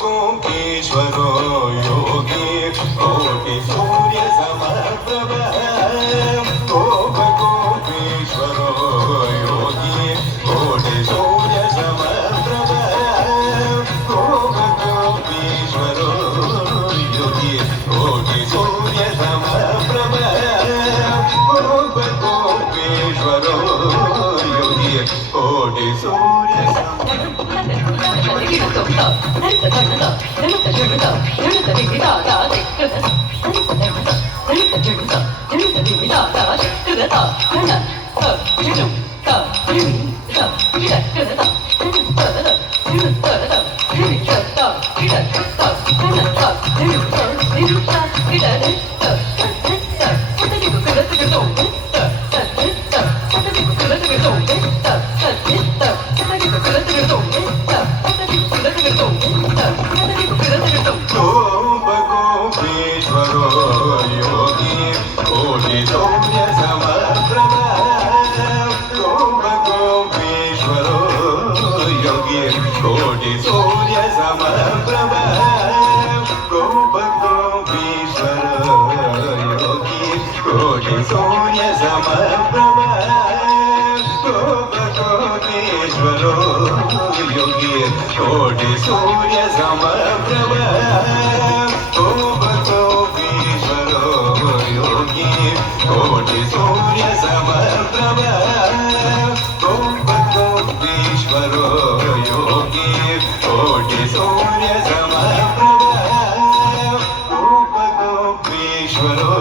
गोपेश्वरो योगी कोटि सूर्य समप्रभ गोपेश्वरो योगी कोटि सूर्य समप्रभ गोपेश्वरो योगी कोटि सूर्य समप्रभ गोपेश्वरो योगी कोटि सूर्य कोटि सूर्य समप्रभ गोपेश्वरो योगी कोटि सूर्य समप्रभ गोपेश्वरो योगी कोटि सूर्य समप्रभ गोपेश्वरो योगी कोटि सूर्य समप्रभ गोपेश्वरो योगी कोटि सूर्य समप्रभ गोपेश्वरो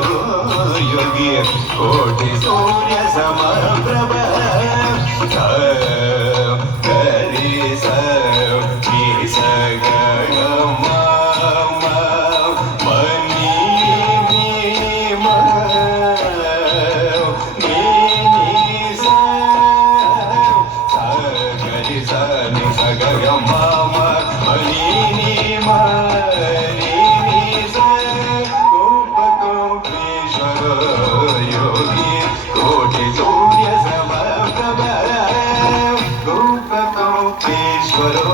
योगी कोटि सूर्य समप्रभ करि स नि स ग म मनि नि म नि स करि स नि स ग म मनि नि म नि स गोपेश्वरो योगी कोटि सूर्य समप्रभ गोपेश्वरो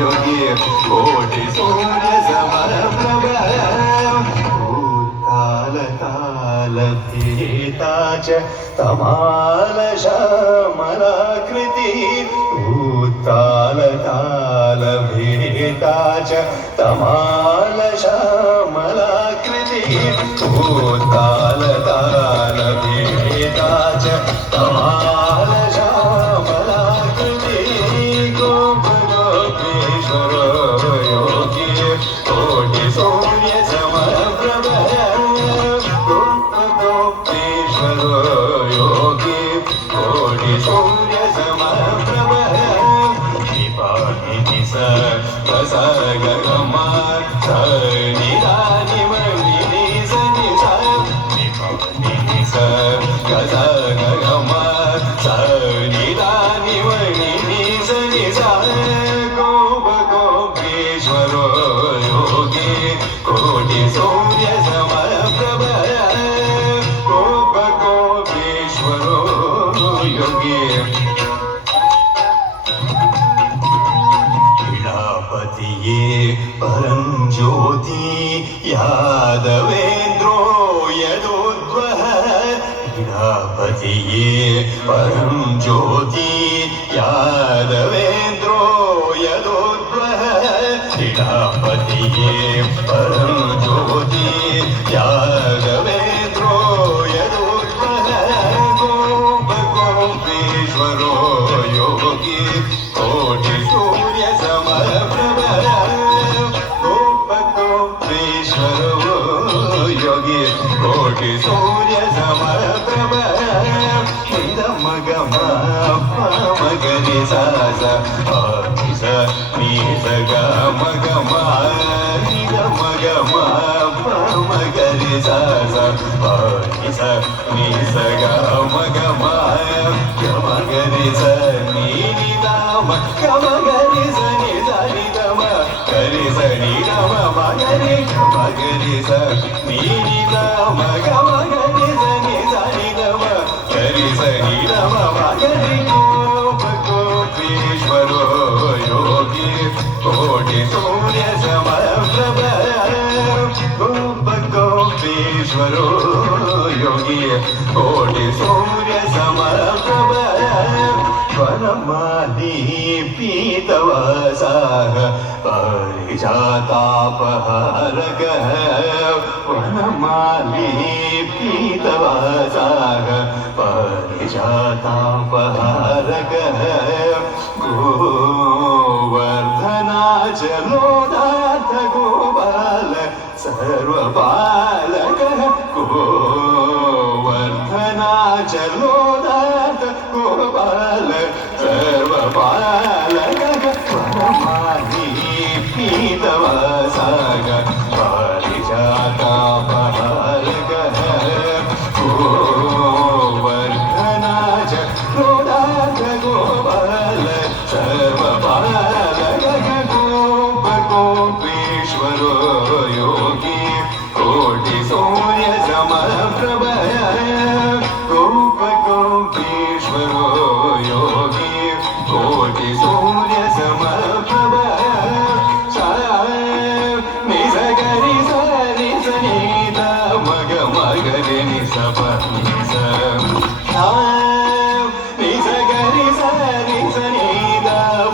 योगी कोटि सूर्य समप्रभ भूताल काल भेता च तमाल श्यामलाकृति भूताल काल भेता च तमाल श्यामलाकृति भूताल काल भेता च तमाल श्यामलाकृति गोपेश्वरो योगी कोटि सूर्य समप्रभ गोपेश्वरो योगी कोटि सूर्य समप्रभ निपाति स ग ग म स नि दा नि म नि नि स नि स निपाति स ग ग म स नि दा नि म नि नि स नि स गोपेश्वरो योगी कोटि सूर्य समप्रभ गोपेश्वरो योगी पतिये परं ज्योति यादवेन्द्रो यदोद्वः पतिये परं ज्योति यादवेन्द्रो यदोद्वः पतिये परं ज्योति यादवेन्द्रो यदोद्वः गोपेश्वरो योगी कोटि सूर्य समप्रभ गोपेश्वरो योगी कोटि सूर्य समप्रभ निदम गम मगरि सा स नि स ग म ग म निदम गम मगरि सा नि स ग म ग म गरि स नि नि दा म ग म गरि स नि दा नि दा म गरि स नि दा म ग रि ಮಗರಿ ಸ ನೀನಿ ದ ಮಗ ಮಗರಿ ಸ ನಿ ಸ ನಿ ದ ಮ ಗರಿ ಸ ನಿ ದ ಮ ಮಗರಿ ಗೋಪ ಗೋಪೀಶ್ವರೋ ಯೋಗಿ ಕೋಟಿ ಸೂರ್ಯ ಸಮಪ್ರಭ ಗೋಪ ಗೋಪೀಶ್ವರೋ ಯೋಗಿ ಕೋಟಿ ಸೂರ್ಯ ಸಮಪ್ರಭ ವನಮಾಲಿ ಪೀತವಸಾಹ ಪರಿಜಾತಾಪಹಾರಕ ವನಮಾಲಿ ಪೀತವಸಾಹ ಪರಿಜಾತಾಪಹಾರಕ ಗೋವರ್ಧನಾಚಲೋದಾರ್ಥ ಗೋಪಾಲ ಸರ್ವಪಾಲಕ ಗೋವರ್ಧನಾಚಲೋದಾರ್ಥ ಗೋಪಾಲ ಸರ್ವಪಾಲಕ ವನಮಾಲಿ ಪೀತವಸಾಗ ಪಾರಿಜಾತಾಪಹಾರಕ ಗೋವರ್ಧನಾಚ ಲೋದಾರ್ಥ ಗೋಪಾಲ ಸರ್ವಪಾಲಕ ಗೋಪ ಗೋಪೀಶ್ವರೋ ಯೋಗಿ ಕೋಟಿ ಸೂರ್ಯ ಸಮಪ್ರಭ ಗೋಪ ಗೋಪೀಶ್ವರೋ ಯೋಗಿ ಕೋಟಿ ಸೂರ್ಯ ಸಮಪ್ರಭ ನಿಸ ಗರಿ ಸರಿ ಸನೀತ ಮಗ ಮಗರಿ ನಿಸ ನಿಸ ನಿಸ ಗರಿ ಸರಿ ಸನೀತ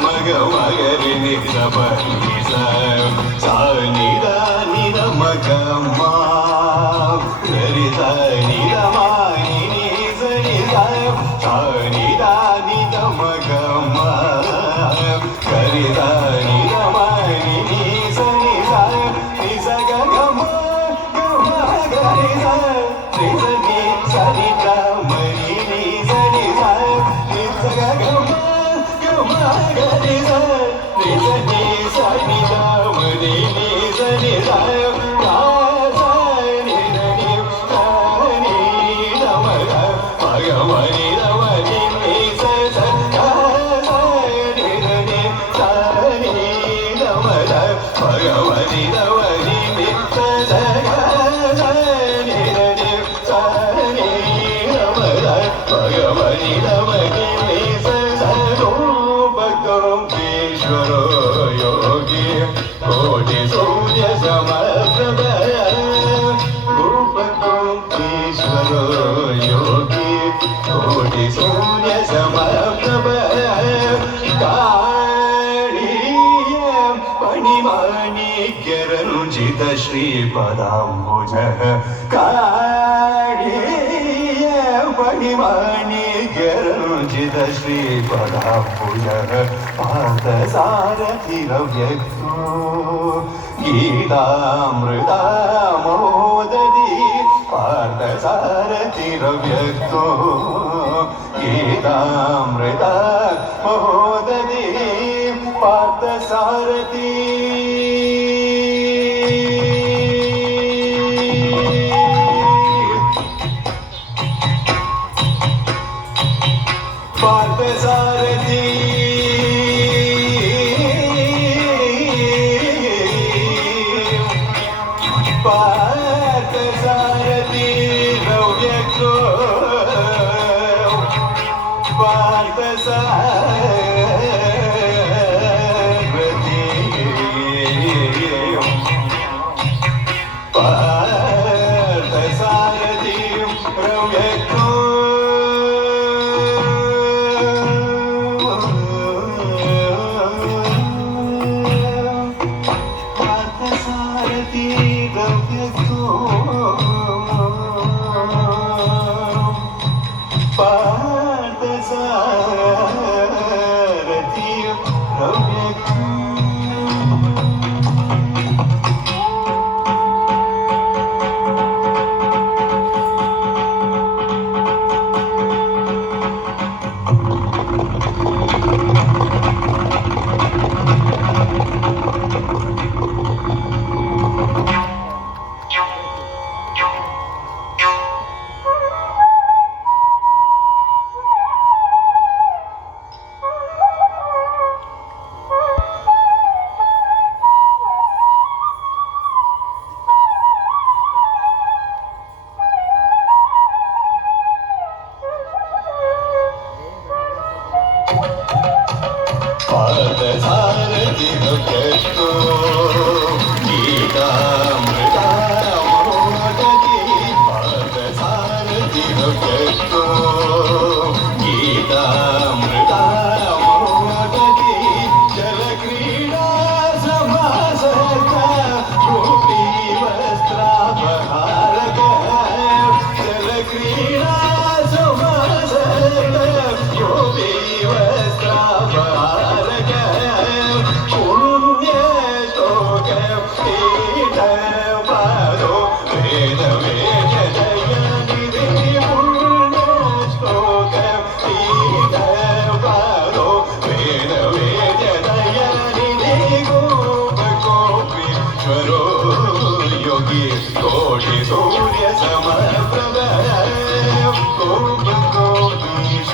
ಮಗ ಮಗರಿ ನಿಸ ನಿಸ ಸಾನಿದ ನಿದ ಮಗ ಮಾ ಗರಿ ಸನಿದ ಮಾನಿ ನಿಸ ನಿಸ ಸಾನಿದ ನಿದ ಮಗ ಮಾ ಗರಿ ಸನಿದ ಮಾನಿ ನಿಸ ನಿಸ ನಿಸ ಗಗ ಮ ಗರಿ ಸ ನಿಸ ನಿ ಸನಿ ದ ಮನಿ ನಿಸ ನಿಸ ನಿಸ ಗಗ ಮ ಗರಿ ಸ ನಿಸ ನಿ ಸನಿ ದ ಮನಿ ನಿಸ ನಿಸ ಗೋಪೀಶ್ವರೋ ಯೋಗಿ ಕೋಟಿ ಸೂರ್ಯ ಸಮಪ್ರಭ ಗೋಪ ಗೋಪೀಶ್ವರೋ ಯೋಗಿ ಕೋಟಿ ಸೂರ್ಯ ಸಮಪ್ರಭ ಕಾಳಿಯ ಪಣಿಮಾಣಿಕ್ಯರಂಜಿತ ಶ್ರೀಪದಾಂಬುಜ ಕಾಳಿಯ ಪಣಿಮಾಣಿಕ್ಯರಂಜಿತ ಶ್ರೀಪದಾಂಬುಜ ಪಾರ್ಥಸಾರಥಿರವ್ಯಕ್ತೋ ಗೀತಾಮೃತಾಮೋದದಿ ಪಾರ್ಥಸಾರಥಿರವ್ಯಕ್ತೋ ಗೀತಾಮೃತ ಮಹೋದದಿ ಪಾರ್ಥಸಾರಥಿ ಪಾರ್ಥಸಾರಥಿ ಪಾರ್ಥಸಾರಥಿ ರವ್ಯಕ್ತೋ ಪಾರ್ಥಸಾರಥಿ ಪಾರ್ಥಸಾರಥಿ ರವ್ಯಕ್ತೋ समप्रभ कोटि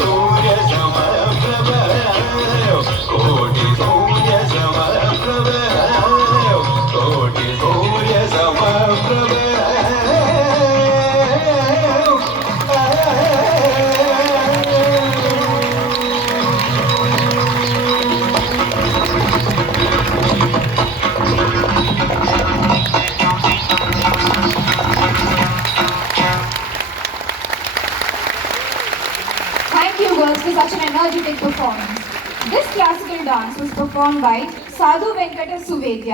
सूर्य समप्रभ कोटि सूर्य समप्रभ कोटि सूर्य समप्रभ Thank you girls for such an energetic performance. This classical dance was performed by Sadhu Venkata Suvedya.